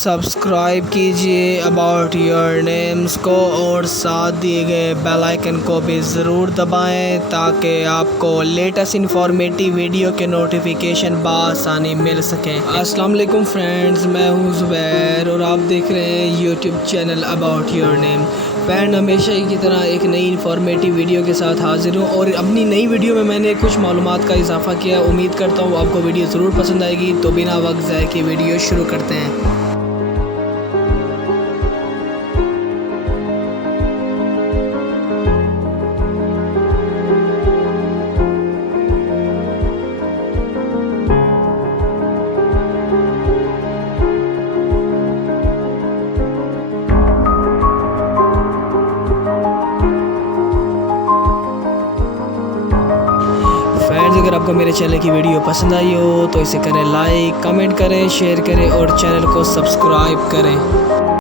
Subscribe कीजिए about your names को और साथ दिए गए बेल आइकन को भी ज़रूर दबाएं ताकि आपको लेटेस्ट इन्फॉर्मेटिव वीडियो के नोटिफिकेशन बआसानी मिल सकें। अस्सलाम वालेकुम फ्रेंड्स, मैं हूं ज़ुबैर और आप देख रहे हैं YouTube channel about your name. Friend, हमेशा ही की तरह एक नई इन्फॉर्मेटिव वीडियो के साथ हाजिर हूँ और अपनी नई वीडियो में मैंने कुछ मालूमात का इजाफा किया। उम्मीद करता हूँ आपको वीडियो ज़रूर पसंद आएगी। तो बिना वक्त ज़ाय के वीडियो शुरू करते हैं। फ्रेंड्स, अगर आपको मेरे चैनल की वीडियो पसंद आई हो तो इसे करें लाइक, कमेंट करें, शेयर करें और चैनल को सब्सक्राइब करें।